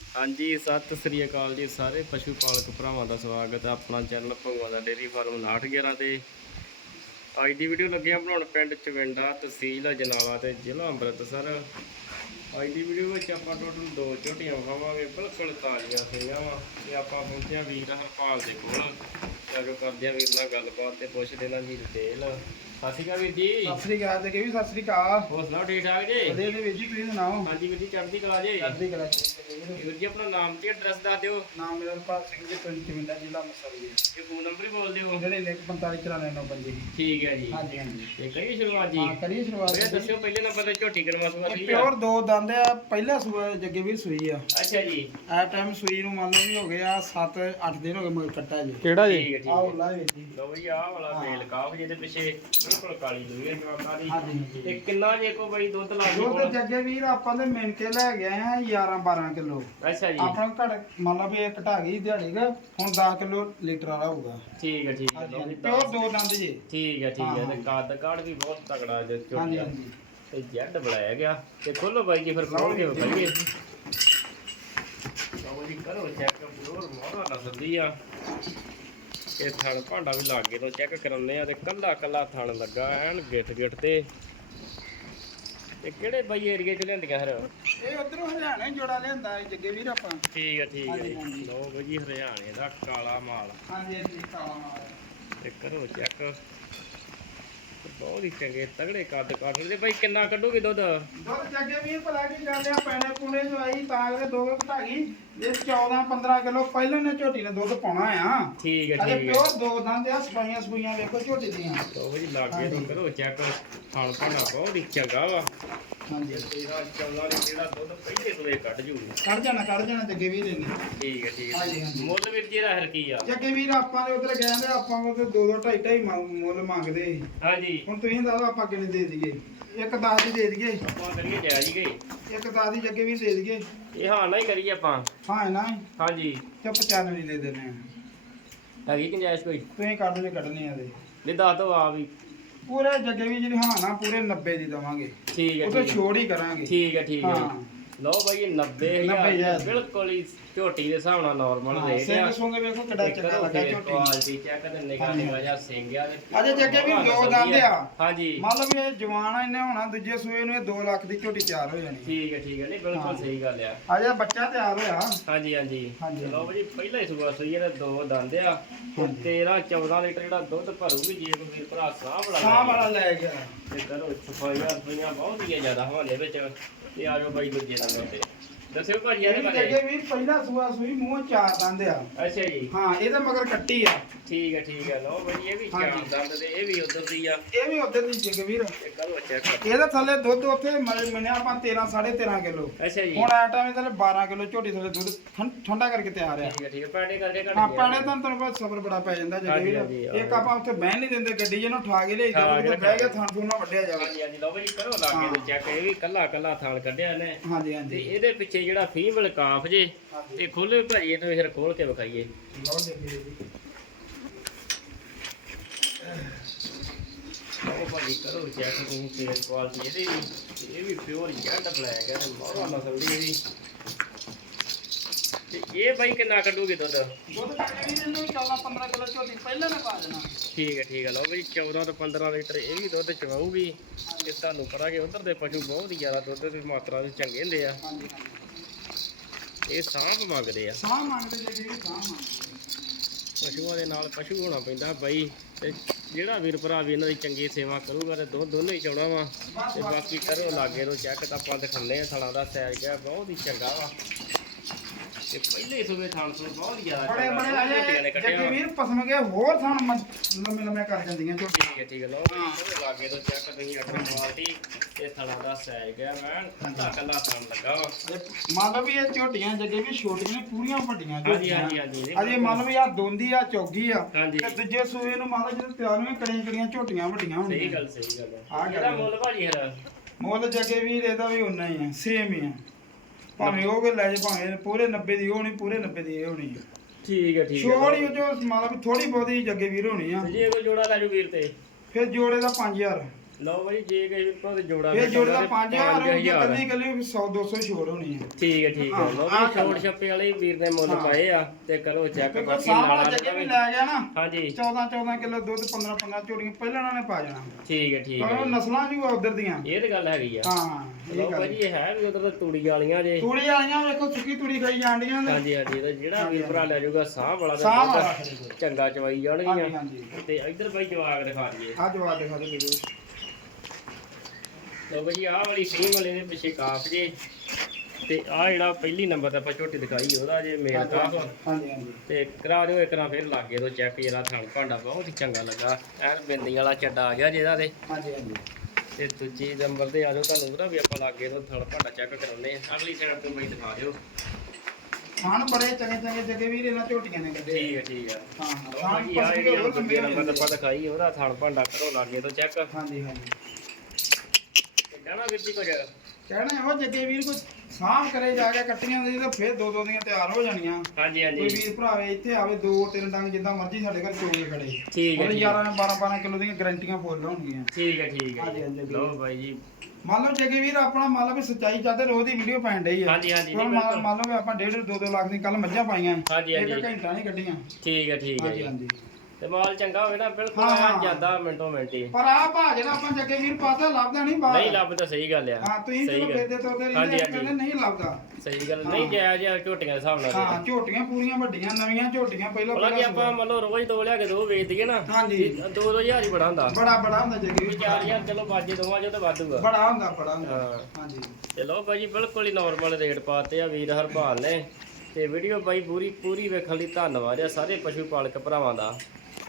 ਹਾਂਜੀ, ਸਤਿ ਸ੍ਰੀ ਅਕਾਲ ਜੀ ਸਾਰੇ ਪਸ਼ੂ ਪਾਲਕ ਭਰਾਵਾਂ ਦਾ ਸਵਾਗਤ ਹੈ ਆਪਣਾ ਚੈਨਲ ਭਗਵਾਨ ਦਾ ਡੇਰੀ ਫਾਰਮ 911 ਤੇ। ਅੱਜ ਦੀ ਵੀਡੀਓ ਲੱਗੇ ਆ ਬਣਾਉਣ ਪਿੰਡ ਚਵਿੰਡਾ ਤਹਿਸੀਲ ਅਜਨਾਲਾ ਤੇ ਜ਼ਿਲ੍ਹਾ ਅੰਮ੍ਰਿਤਸਰ। ਅੱਜ ਦੀ ਵੀਡੀਓ ਵਿੱਚ ਆਪਾਂ ਟੋਟਲ ਦੋ ਝੋਟੀਆਂ ਖਾਵਾਂਗੇ ਬਿਲਕੁਲ ਤਾਜ਼ੀਆਂ ਸਹੀਆਂ ਵਾ ਤੇ ਆਪਾਂ ਪਹੁੰਚਿਆ ਵੀਰ ਹਰਪਾਲ ਦੇ ਕੋਲ। ਤੇ ਅੱਗੇ ਕਰਦੇ ਆ ਵੀਰ ਨਾਲ ਗੱਲਬਾਤ ਤੇ ਪੁੱਛਦੇ ਇਹਨਾਂ ਦੀ ਡਿਟੇਲ ਸਤਿ ਸ਼੍ਰੀ ਅਕਾਲ ਵੀਰ ਜੀ। ਸਤਿ ਸ੍ਰੀ ਅਕਾਲ ਜੀ ਵੀ ਸਤਿ ਸ੍ਰੀ ਅਕਾਲ? ਹੋਰ ਸੁਣਾਓ ਠੀਕ ਠਾਕ ਜੀ? ਵਧੀਆ ਜੀ ਵੀਰ ਜੀ ਤੁਸੀਂ ਸੁਣਾਓ? ਹਾਂਜੀ ਵੀਰ ਜੀ ਚੜ੍ਹਦੀ ਕਲਾ ਜੀ। ਚੜ੍ਹਦੀ ਕਲਾ ਵੀਰ। ਜੀ ਆਪਣਾ ਨਾਮ ਤੇ ਐਡਰੈਸ ਦੱਸ ਦਿਓ। ਨਾਮ ਮੇਰਾ ਰਪਾਲ ਸਿੰਘ ਜੀ ਪਿੰਡ ਚਿੰਦਾ ਜ਼ਿਲ੍ਹਾ ਮੁਕਤਸਰ ਜੀ। ਤੇ ਫੋਨ ਨੰਬਰ ਹੀ ਬੋਲ ਦਿਓ। ਜਿਹੜੇ ਨੇ 45 ਚਲਾਣੇ ਨੋ ਬੰਦੇ ਠੀਕ ਹੈ ਜੀ। ਹਾਂਜੀ ਹਾਂਜੀ। ਤੇ ਕਰੀਏ ਸ਼ੁਰੂਆਤ ਜੀ? ਹਾਂ ਕਰੀਏ ਸ਼ੁਰੂਆਤ ਵੀਰੇ ਦੱਸਿਓ ਪਹਿਲੇ ਨੰਬਰ ਤੇ ਝੋਟੀ ਕਰਵਾ ਸੁਆ ਸੀ। ਪਿਓਰ ਦੋ ਦੰਦ ਆ ਪਹਿਲਾ ਸੂਆ ਜੱਗੇ ਵੀਰ ਸੂਈ ਆ। ਅੱਛਾ ਜੀ। ਆ ਟਾਈਮ ਸੂਈ ਨੂੰ ਮੰਨ ਲਓ ਵੀ ਹੋ ਗਿਆ 7 8 ਦਿਨ ਹੋ ਗਏ ਮਗਰ ਕੱਟਾ ਜੀ। ਕਿਹੜਾ ਠੀਕ ਹੈ ਠੀਕ ਹੈ। ਜੀ। ਲਓ ਜੀ ਆਹ ਵਾਲਾ। ਮੇਲ ਕਾਫ ਜਿਹਦੇ ਪਿੱਛੇ ਬਿਲਕੁਲ ਕਾਲੀ ਦੂਈ ਹੈ ਜਵਾਕਾਂ ਦੀ। ਹਾਂਜੀ ਹਾਂਜੀ। ਤੇ ਕਿੰਨਾ ਜੇ ਕੋ ਬਈ ਦੁੱਧ ਲਾ ਦੁੱਧ ਕੋਲ ਜੱਗੇ ਵੀਰ ਆਪਾਂ ਦੇ ਮਿਣ ਕੇ ਲੈ ਗਏ ਆ 11 12 ਕਿਲੋ। ਅੱਛਾ ਜੀ। ਆਪਣਾ ਘੜ ਮੰਨ ਲਓ ਵੀ ਇਹ ਘਟਾ ਗਈ ਦਿਹਾੜੀ ਦਾ ਹੁਣ 10 ਕਿਲੋ ਲੀਟਰ ਵਾਲਾ ਹੋਊਗਾ। ਠੀਕ ਹੈ ਠੀਕ ਹੈ ਹਾਂਜੀ ਲਓ ਜੀ ਹਾਂਜੀ ਪਿਓਰ ਦਸ- ਦੋ ਦੰਦ ਜੀ। ਠੀਕ ਹੈ ਠੀਕ ਹੈ। ਤੇ ਕੱਦ ਕਾੜ ਵੀ ਬਹੁਤ ਤਕੜਾ ਜੇ ਹਾਂਜੀ ਝੋਟੀ ਹਾਂਜੀ। ਤੇ ਜੈਡ ਬਣਾਇਆ ਗਿਆ। ਤੇ ਖੋਲੋ ਬਾਈ ਜੀ ਫਿਰ ਖੋਲ ਕੇ ਬਈਏ ਲਓ ਜੀ ਕਰੋ ਚੈੱਕ ਪਿਓਰ ਮੋਹਰਾ ਨਸਲ ਦੀ ਆ। ਇਹ ਥਣ ਭਾਂਡਾ ਵੀ ਲੱਗ ਗਏ ਤੋਂ ਚੈੱਕ ਕਰਾਉਂਦੇ ਆ ਤੇ ਕੱਲਾ ਕੱਲਾ ਥਣ ਲੱਗਾ ਐਨ ਗਿੱਟ ਗਿੱਟ ਤੇ। ਤੇ ਕਿਹੜੇ ਬਾਈ ਏਰੀਏ ਚ ਲੈਂਦੀਆਂ ਹਰ ਇਹ ਉਧਰੋਂ ਹਰਿਆਣੇ ਜੋੜਾ ਲਿਆਂਦਾ ਹੈ ਜੱਗੇ ਵੀਰ ਆਪਾਂ। ਠੀਕ ਹੈ ਠੀਕ ਹੈ ਹਾਂਜੀ, ਹਾਂਜੀ। ਲੋ ਬਾਈ ਹਰਿਆਣੇ ਦਾ ਕਾਲਾ ਮਾਲ। ਹਾਂਜੀ ਹਾਂਜੀ ਕਾਲਾ ਮਾਲ। ਤੇ ਕਰੋ ਚੈੱਕ ਬਹੁਤ ਹੀ ਚੰਗੇ ਤਗੜੇ ਕੱਦ ਕਾਠ ਦੇ ਬਾਈ ਕਿੰਨਾ ਕੱਢੂਗੀ ਦੁੱਧ? ਦੁੱਧ ਜੱਗੇ ਵੀਰ ਭਲਾ ਕੀ ਗੱਲ ਆ ਪੈਣੇ ਪੁਣੇ ਜੋ ਆਈ ਤਾਂ ਅਗਲੇ ਦੋ ਘਟਾ ਗਈ। ਇਹ 14 15 ਕਿਲੋ ਪਹਿਲਾਂ ਨੇ ਝੋਟੀ ਨੇ ਦੁੱਧ ਪਾਉਣਾ ਆ। ਠੀਕ ਹੈ ਠੀਕ ਹੈ ਪਿਓਰ ਦੋ ਦੰਦ ਆ ਸਪਾਈਆਂ ਸਪੂਈਆਂ ਵੇਖੋ ਝੋਟੀ ਦੀਆਂ। ਲੋ ਬਾਈ ਲਾਗੇ ਤੋਂ। ਕਰੋ ਚੈੱਕ। ਖਾਣ ਪਾਣਾ ਬਹੁਤ ਹੀ ਚੰਗਾ ਵਾ। ਹਾਂਜੀ ਤੇਰਾ ਚੌਲਾ ਨੇ ਜਿਹੜਾ ਦੁੱਧ ਪਹਿਲੇ ਤੋਂ ਇਹ ਕੱਢ ਜੂਗੀ। ਕੱਢ ਜਾਣਾ ਕੱਢ ਜਾਣਾ ਜੱਗੇ ਵੀਰ ਨੇ ਠੀਕ ਹੈ ਠੀਕ ਹਾਂਜੀ, ਹੈ। ਹਾਂਜੀ। ਮੁੱਲ ਵੀਰ ਜੀ ਦਾ ਹਰ ਕੀ ਆ? ਜੱਗੇ ਵੀਰ ਆਪਾਂ ਦੇ ਉਧਰ ਗਏ ਤੇ ਆਪਾਂ ਕੋਲ ਤੇ ਦੋ ਦੋ ਢਾਈ ਢਾਈ ਮੰਗ- ਮੁੱਲ ਮੰਗਦੇ ਸੀ। ਹਾਂਜੀ। ਹੁਣ ਤੁਸੀਂ ਦੱਸੋ ਆਪਾਂ ਕਿੰਨੇ ਦੇ ਦਈਏ? ਇੱਕ 10 ਦੀ ਦੇ ਦਈਏ। ਆਪਾਂ ਕਰੀਏ ਜਾਇਜ਼ ਹੀ ਗਏ। ਇੱਕ 10 ਦੀ ਜੱਗੇ ਵੀਰ ਦੇ ਦਈਏ। ਇਹ ਹਾਂ ਨਾ ਹੀ ਕਰੀਏ ਆਪਾਂ। ਹਾਂ ਨਾ? ਹਾਂਜੀ। ਤੇ 95 ਦੀ ਦੇ ਦਿੰਦੇ ਆ। ਹੈਗੀ ਗੁੰਜਾਇਸ਼ ਕੋਈ? ਤੁਸੀਂ ਕੱਢ ਦੇ ਕੱਢਨੇ ਆ ਦੇ। ਨਹੀਂ ਦੱਸ ਦੋ ਆ ਵੀ ਪੂਰੇ ਜੱਗੇ ਵੀ ਜਿਹੜੀ ਹਾਂ ਨਾ ਪੂਰੇ 90 ਦੀ ਦਵਾਂਗੇ। ਠੀਕ ਹੈ ਉਹ ਤੋਂ ਠੀਕ ਹੈ। ਛੋੜ ਹੀ ਕਰਾਂਗੇ। ਠੀਕ ਹੈ ਠੀਕ ਹੈ। ਹਾਂ। ਲਓ ਬਾਈ ਇਹ 90000 90,000 ਬਿਲਕੁਲ ਹੀ ਝੋਟੀ ਦੇ ਹਿਸਾਬ ਨਾਲ ਨਾਰਮਲ ਹਾਂ, ਰੇਟ ਸਿੰਘ ਆ। ਸੁੰਗ ਵੇਖੋ ਕਿੱਡਾ ਚੰਗਾ ਲੱਗਾ ਝੋਟੀ। ਕੁਆਲਿਟੀ ਚੈੱਕ ਤੇ ਨਿਗਾ ਹਾਂਜੀ। ਨਿਗਾ ਜਾਂ ਅਜੇ ਜੱਗੇ ਵੀ ਦੋ ਦੰਦ ਆ। ਹਾਂਜੀ। ਮੰਨ ਲਓ ਵੀ ਇਹ ਜਵਾਨ ਆ ਇਹਨੇ ਹੋਣਾ ਦੂਜੇ ਸੂਏ ਨੂੰ ਇਹ 2 ਲੱਖ ਦੀ ਝੋਟੀ ਤਿਆਰ ਹੋ ਜਾਣੀ। ਠੀਕ ਹੈ ਠੀਕ ਹੈ। ਨਹੀਂ ਬਿਲਕੁਲ ਹਾਂ। ਸਹੀ ਗੱਲ ਆ। ਅਜੇ ਬੱਚਾ ਤਿਆਰ ਹੋਇਆ। ਹਾਂਜੀ ਹਾਂਜੀ। ਹਾਂਜੀ। ਲਓ ਜੀ ਪਹਿਲਾ ਹੀ ਸੂਆ ਸਹੀ ਇਹਦੇ ਦੋ ਦੰਦ ਆ। ਹਾਂਜੀ। 13 14 ਲੀਟਰ ਜਿਹੜਾ ਦੁੱਧ ਭਰੂਗੀ ਜੇ ਕੋਈ ਵੀਰ ਭਰਾ ਸਾਹ ਬੜਾ ਸਾਹ ਵਾਲਾ ਲੈ ਗਿਆ ਤੇ ਕਰੋ ਸਫਾਈਆਂ ਸਫਾਈਆਂ ਬਹੁਤ ਹੀ ਜ਼ਿਆਦਾ ਹਵਾਲੇ ਵਿੱਚ। ਤੇ ਆ ਜਾਓ ਬਾਈ ਦੂਜੇ ਨੰਬਰ ਤੇ ਦੱਸਿਓ ਭਾਜੀ ਇਹ ਇਹਦੇ ਬਾਰੇ। ਜੱਗੇ ਵੀ ਪਹਿਲਾ ਸੂਆ ਸੂਈ ਮੂੰਹ ਚਾਰ ਦੰਦ ਆ। ਅੱਛਾ ਜੀ। ਹਾਂ ਇਹਦੇ ਮਗਰ ਕੱਟੀ ਆ। ਠੀਕ ਹੈ ਠੀਕ ਹੈ ਲਓ ਬਾਈ ਇਹ ਵੀ ਚਾਰ ਹਾਂਜੀ। ਦੰਦ ਤੇ ਇਹ ਵੀ ਉਧਰ ਦੀ ਆ। ਇਹ ਵੀ ਉਧਰ ਦੀ ਕਰੋ ਚੈੱਕ ਇਹਦੇ ਥੱਲੇ ਦੁੱਧ ਉੱਥੇ ਮ- ਮਿਲਿਆ ਆਪਾਂ 13 13.5 ਕਿਲੋ। ਅੱਛਾ ਜੀ। ਹੁਣ ਆ ਟਾਈਮ ਥੱਲੇ 12 ਕਿਲੋ ਝੋਟੀ ਥੱਲੇ ਦੁੱਧ ਠੰ- ਠੰਡਾ ਕਰਕੇ ਤਿਆਰ ਆ। ਠੀਕ ਹੈ ਠੀਕ ਹੈ ਪਾੜੇ ਕਰਕੇ ਕੱਢ ਆਪਾਂ ਨੇ ਤਾਂ ਤੁਹਾਨੂੰ ਪਤਾ ਸਬਰ ਬੜਾ ਪੈ ਜਾਂਦਾ ਹਾਂਜੀ, ਹਾਂਜੀ, ਜਗਵੀਰ ਹਾਂ। ਇੱਕ ਆਪਾਂ ਉੱਥੇ ਬਹਿਣ ਨਹੀਂ ਦਿੰਦੇ ਗੱਡੀ ਜਿਹਨੂੰ ਠਾ ਕੇ ਲਿਆਈਦਾ ਠਾ ਕੇ ਉਹ ਬਹਿ ਕੇ ਥਾਂ ਥੂੰ ਨਾ ਵੱਢਿਆ ਜਾਵੇ। ਹਾਂਜੀ ਹਾਂਜੀ। ਲਓ ਬਾਈ ਕਰੋ ਲਾਗੇ ਤੇ ਚੈੱਕ ਇਹ ਵੀ ਕੱਲਾ ਕੱਲਾ ਥਾਲ ਕੱਢਿਆ ਨੇ ਹਾਂਜੀ ਤੇ ਹਾਂਜੀ ਇਹਦੇ ਪਿੱਛੇ ਜਿਹੜਾ ਫੀਮੇਲ ਕਾਫ ਜੇ। ਤੇ ਖੋਲੇ ਭਾਜੀ ਇਹਨੂੰ ਫਿਰ ਖੋਲ ਕੇ ਵਿਖਾਈਏ। ਉਹ ਭਾਜੀ ਕਰੋ ਚੈੱਕ ਤੁਸੀਂ ਫੇਸ ਕੁਆਲਿਟੀ ਇਹਦੀ ਵੀ ਤੇ ਇਹ ਵੀ ਪਿਓਰ ਜੈਡ ਬਲੈਕ ਹੈ ਤੇ ਮੋਹਰਾ ਨਸਲ ਦੀ ਇਹਦੀ। ਤੇ ਇਹ ਬਾਈ ਕਿੰਨਾ ਕੱਢੂਗੇ ਦੁੱਧ? ਦੁੱਧ ਜਗਵੀਰ ਇਹਨੂੰ 14 15 ਕਿਲੋ ਝੋਟੀ ਪਹਿਲਾਂ ਨਾ ਪਾ ਦੇਣਾ। ਠੀਕ ਹੈ ਠੀਕ ਹੈ ਲਓ ਬਈ 14 ਤੋਂ 15 ਲੀਟਰ ਇਹ ਵੀ ਦੁੱਧ ਚਵਾਊਗੀ। ਤੇ ਤੁਹਾਨੂੰ ਕਰਾਂਗੇ ਉਧਰ ਦੇ ਪਸ਼ੂ ਬਹੁਤ ਹੀ ਜ਼ਿਆਦਾ ਦੁੱਧ ਦੀ ਮਾਤਰਾ ਦੇ ਚੰਗੇ ਹੁੰਦੇ ਆ। ਹਾਂਜੀ ਹਾਂਜੀ। ਇਹ ਸਾਂਭ ਮੰਗਦੇ ਆ। ਸਾਹ ਮੰਗਦੇ ਜਗਵੀਰ ਸਾਹ ਮੰਗਦੇ ਪਸ਼ੂਆਂ ਦੇ ਨਾਲ ਪਸ਼ੂ ਹੋਣਾ ਪੈਂਦਾ ਬਾਈ ਤੇ ਜਿਹੜਾ ਵੀਰ ਭਰਾ ਵੀ ਇਹਨਾਂ ਦੀ ਚੰਗੀ ਸੇਵਾ ਕਰੂਗਾ ਤੇ ਦੋ ਦੋਨੇ ਹੀ ਚੌੜਾ ਵਾ। ਤੇ ਬਾਕੀ ਕਰੋ ਲਾਗੇ ਨੂੰ ਚੈੱਕ ਤਾਂ ਆਪਾਂ ਦਿਖਾਉਂਦੇ ਆ ਥਣਾ ਦਾ ਸੈਰ ਗਿਆ ਬਹੁਤ ਹੀ ਚੰਗਾ ਵਾ। ਤੇ ਪਹਿਲੇ ਸੂਬੇ ਥਣ ਤੋਂ ਬਹੁਤ ਹੀ ਜ਼ਿਆਦਾ ਬੜੇ ਚੰਗਾ ਬੜੇ ਝੋਟੀਆਂ ਨੇ ਅਜੇ ਕੱਢਿਆ ਵਾ। ਜਗਵੀਰ ਪਸਮ ਕੇ ਹੋਰ ਥਾਂ ਲੰਮੇ ਲੰਮੇ ਕਰ ਜਾਂਦੀਆਂ ਝੋਟੀ ਠੀਕ ਹੈ ਠੀਕ ਹੈ ਲਓ ਬਈ ਇਹਦੇ ਲਾਗੇ ਤੋਂ ਚੈੱਕ ਤੁਸੀਂ ਅਕਰ ਕੁਆਲਿਟੀ ਤੇ ਥਣਾ ਦਾ ਸੈਰ ਗਿਆ ਮੈਂ ਕੱਲਾ ਕੱਲਾ ਥਣ ਲੱਗਾ ਵਾ। ਇਹ ਮੰਨ ਲਓ ਵੀ ਇਹ ਝੋਟੀਆਂ ਜੱਗੇ ਵੀ ਛੋਟੀਆਂ ਪੂਰੀਆਂ ਵੱਡੀਆਂ ਹਾਂਜੀ ਝੋਟੀਆਂ। ਹਾਂਜੀ ਹਾਂਜੀ ਅਜੇ ਮੰਨ ਲਓ ਵੀ ਆ ਦੋਂਦੀ ਆ ਚੌਗੀ ਆ ਹਾਂਜੀ। ਤੇ ਦੂਜੇ ਸੂਏ ਨੂੰ ਮੰਨ ਲਓ ਜਦੋਂ ਤਿਆਰ ਕੜੀਆਂ ਕੜੀਆਂ ਝੋਟੀਆਂ ਵੱਡੀਆਂ ਸਹੀ ਹੁੰਦੀਆਂ ਗੱਲ ਸਹੀ ਗੱਲ ਆਹ ਹੈ ਗੱਲ ਇਹਦਾ ਹੈ। ਮੁੱਲ ਭਾਜੀ ਹਰ ਮੁੱਲ ਜੱਗੇ ਵੀਰ ਇਹਦਾ ਵੀ ਉਨਾ ਹੀ ਆ ਸੇਮ ਹੀ ਆ ਭਾਵੇਂ ਉਹ ਕੇ ਲੈ ਜੇ ਭਾਵੇਂ ਪੂਰੇ 90 ਦੀ ਉਹ ਹੋਣੀ ਪੂਰੇ 90 ਦੀ ਇਹ ਹੋਣੀ ਠੀਕ ਹੈ ਠੀਕ ਹੈ ਛੋੜੀ ਜੋ ਮੰਨ ਲਓ ਵੀ ਥੋੜੀ ਬਹੁਤੀ ਜੱਗੇ ਵੀਰ ਹੋਣੀ ਆ। ਜੇ ਕੋਈ ਜੋੜਾ ਲੈ ਜੂ ਵੀਰ ਤੇ? ਫਿਰ ਜੋੜੇ ਦਾ 5000 ਲਓ ਬਾਈ ਜੇ ਕਿਸੇ ਵੀ ਭਾਵੇਂ ਜੋੜਾ ਇਹ ਜੋੜ ਦਾ ਵੇਚਣਾ ਤੇ 5000 ਹੋਊਗੀ 5000 ਕੱਲੀ ਕੱਲੀ 100 200 ਛੋੜ ਹੋਣੀ ਹੈ। ਠੀਕ ਹੈ ਠੀਕ ਹੈ। ਲਓ ਵੀ ਛੋੜ ਛੱਪੇ ਵਾਲੇ ਵੀਰ ਨੇ ਮੁੱਲ। ਪਾਏ ਆ ਤੇ ਕਰੋ ਚੈੱਕ ਬਾਕੀ ਨਾਲਾਂ ਜੱਗੇ ਵੀ ਵੀ ਲੈ ਗਿਆ ਨਾ ਹਾਂਜੀ। 14 14 ਕਿਲੋ ਦੁੱਧ 15 15 ਝੋੜੀਆਂ ਪਹਿਲਾਂ ਉਹਨਾਂ ਨੇ ਪਾ ਜਾਣਾ। ਠੀਕ ਹੈ ਠੀਕ ਹੈ। ਨਸਲਾਂ ਜੂ ਉਧਰ ਦੀਆਂ। ਇਹ ਤੇ ਗੱਲ ਹੈਗੀ ਆ। ਹਾਂ ਲਓ ਭਾਜੀ ਇਹ ਹੈ ਵੀ ਉਧਰ ਤਾਂ ਤੂੜੀ ਵਾਲੀਆਂ ਜੇ। ਤੂੜੀ ਵਾਲੀਆਂ ਵੇਖੋ ਸੁੱਕੀ ਤੂੜੀ ਖਾਈ ਜਾਂਦੀਆਂ ਨੇ। ਹਾਂਜੀ ਹਾਂਜੀ ਇਹਦਾ ਜਿਹੜਾ ਵੀਰ ਭਰਾ ਲੈ ਜਾਊਗਾ ਸਾਹ ਵਾਲਾ ਖਰੀਦੋ। ਚੰਗਾ ਚਵਾਈ ਜਾਣਗੀਆਂ। ਹਾਂਜੀ ਤੇ ਇੱਧਰ ਬਾਈ ਜਵਾਗ ਦਿਖਾ ਦਈਏ। ਆ ਜਵਾਬ ਦਿਖਾ ਦੇ ਵੀਡੀਓ ਲਓ ਭਾਜੀ ਆਹ ਵਾਲੀ ਸੀਮ ਵਾਲੇ ਦੇ ਪਿੱਛੇ ਕਾਫ ਜੇ। ਤੇ ਆਹ ਜਿਹੜਾ ਪਹਿਲੀ ਨੰਬਰ ਤੇ ਆਪਾਂ ਝੋਟੀ ਦਿਖਾਈ ਉਹਦਾ ਜੇ ਮੇਲ ਕਾਫ। ਹਾਂਜੀ ਹਾਂਜੀ। ਤੇ ਕਰਾ ਦਿਓ ਇੱਕ ਨਾ ਫਿਰ ਲਾਗੇ ਤੋਂ ਚੈੱਕ ਜਿਹੜਾ ਥਣ ਭਾਂਡਾ ਬਹੁਤ ਹੀ ਚੰਗਾ ਲੱਗਾ। ਐਨ ਬਿੰਦੀ ਵਾਲਾ ਚੱਡਾ ਆ ਗਿਆ ਜਿਹਦਾ ਤੇ। ਹਾਂਜੀ ਹਾਂਜੀ। ਤੇ ਦੂਜੀ ਨੰਬਰ ਤੇ ਆ ਜਾਓ ਤੁਹਾਨੂੰ ਉਹਦਾ ਵੀ ਆਪਾਂ ਲਾਗੇ ਤੋਂ ਥਣ ਭਾਂਡਾ ਚੈੱਕ ਕਰਾਉਂਦੇ ਆ ਅਗਲੀ ਸਾਈਡ ਤੋਂ ਬਈ ਦਿਖਾ ਦਿਓ। ਖਾਣ ਬੜੇ ਚੰਗੇ ਚੰਗੇ ਜੱਗੇ ਵੀਰ ਇਹਨਾਂ ਝੋਟੀਆਂ ਨੇ ਕੱਢੇ। ਠੀਕ ਹੈ ਠੀਕ ਹੈ। ਹਾਂ ਭਾਜੀ ਆਹ ਪਸੰਦ ਹੋਰ ਲੰਬੇ ਨੰਬਰ ਤੇ ਆਪਾਂ ਦਿਖਾਈ ਉਹਦਾ ਥਣ ਭਾਂਡਾ ਕਰੋ ਲਾਗੇ ਤੋਂ ਚੈੱਕ ਹਾਂਜੀ ਹਾਂਜੀ। ਕਹਿਣਾ ਵੀਰ ਜੀ ਕੁਝ ਕਹਿਣਾ ਇਹੋ ਜੱਗੇ ਵੀਰ ਕੋਈ ਸਾਂਭ ਕਰੇ ਜਾ ਕੇ ਕੱਟੀਆਂ ਦੀ ਤਾਂ ਫਿਰ ਦੋ ਦੋ ਦੀਆਂ ਤਿਆਰ ਹੋ ਜਾਣੀਆਂ। ਹਾਂਜੀ ਕੋਈ ਹਾਂਜੀ ਵੀਰ ਭਰਾਵੇ ਇੱਥੇ ਆਵੇ ਦੋ ਤਿੰਨ ਡੰਗ ਜਿੱਦਾਂ ਮਰਜ਼ੀ ਸਾਡੇ ਘਰ ਚੋਗੇ ਖੜੇ। ਠੀਕ ਹੈ ਉਹਦੇ ਠੀਕ 11 12 12 ਕਿਲੋ ਦੀਆਂ ਗਰੰਟੀਆਂ ਫੁੱਲ ਹੋਣਗੀਆਂ। ਠੀਕ ਹੈ ਠੀਕ ਹੈ। ਹਾਂਜੀ, ਜੀ। ਲਓ ਬਾਈ ਜੀ। ਮੰਨ ਲਓ ਜੱਗੇ ਵੀਰ ਆਪਣਾ ਮੰਨ ਲਓ ਵੀ ਸੱਚਾਈ ਚਾਹਤੇ ਰੋਜ਼ ਦੀ ਵੀਡੀਓ ਪੈਣ ਡਈ ਆ। ਹਾਂਜੀ ਹਾਂਜੀ ਹੁਣ ਮੰਨ ਬਿਲਕੁਲ। ਮੰਨ ਲਓ ਵੀ ਆਪਾਂ 1.5 2 ਲੱਖ ਦੀ ਕੱਲ ਮੱਝਾਂ ਪਾਈਆਂ। ਹਾਂਜੀ, ਇੱਕ ਹਾਂਜੀ। ਘੰਟਾ ਨਹੀਂ ਕੱਢੀਆਂ। ਠੀਕ ਹੈ ਠੀਕ ਹੈ ਹਾਂਜੀ ਜੀ। ਹਾਂਜੀ। ਤੇ ਮਾਲ ਚੰਗਾ ਹੋਵੇ ਨਾ ਬਿਲਕੁਲ ਹਾਂ। ਜਾਂਦਾ ਮਿੰਟੋ ਮਿੰਟ ਪਰ ਆ ਭਾ ਜਿਹੜਾ ਆਪਾਂ ਜੱਗੇ ਵੀਰ ਪਾਸਾ ਲੱਭਦਾ ਨਹੀਂ ਬਾਹਰ। ਨਹੀਂ ਲੱਭਦਾ ਸਹੀ ਗੱਲ ਆ। ਹਾਂ ਤੁਸੀਂ ਸਹੀ ਚਲੋ ਗੱਲ। ਬੇਦੇ ਤੋਂ ਤੇ ਹਾਂਜੀ। ਕਹਿੰਦੇ ਨਹੀਂ ਲੱਭਦਾ। ਸਹੀ ਗੱਲ। ਨਹੀਂ ਜਾਇਜ਼ ਆ ਝੋਟੀਆਂ ਦੇ ਹਿਸਾਬ ਨਾਲ ਹਾਂ ਝੋਟੀਆਂ ਪੂਰੀਆਂ ਵੱਡੀਆਂ ਨਵੀਆਂ ਝੋਟੀਆਂ ਪਹਿਲਾਂ ਭਲਾ ਕਿ ਪਹਿਲਾਂ ਆਪਾਂ ਮੰਨ ਲਓ ਰੋਜ਼ ਦੋ ਲਿਆ ਕੇ ਦੋ ਵੇਚ ਦਈਏ ਨਾ ਹਾਂਜੀ। ਦੋ ਦੋ ਹਜ਼ਾਰ ਹੀ ਬੜਾ ਹੁੰਦਾ। ਬੜਾ ਬੜਾ ਹੁੰਦਾ ਜੱਗੇ ਵੀਰ। ਚਾਰ ਹਜ਼ਾਰ ਚਲੋ ਬਾਜੇ ਦੋਵਾਂ ਚੋਂ ਤਾਂ ਵਾਧੂਗਾ। ਬੜਾ ਹੁੰਦਾ ਬੜਾ ਹੁੰਦਾ। ਹਾਂ। ਹਾਂਜੀ। ਤੇ ਲਓ ਭਾਜੀ ਬਿਲਕੁਲ ਹੀ ਨਾਰਮਲ ਰੇਟ ਪਾਤੇ ਆ ਵੀਰ ਹਰਪਾਲ ਨੇ। ਤੇ ਵੀਡੀਓ ਬਾਈ ਪੂਰੀ ਪੂਰੀ ਵੇਖਣ ਲਈ ਧੰਨਵਾਦ ਆ ਸਾਰੇ ਪਸ਼ੂ ਪਾਲਕ ਭਰਾਵਾਂ ਦਾ।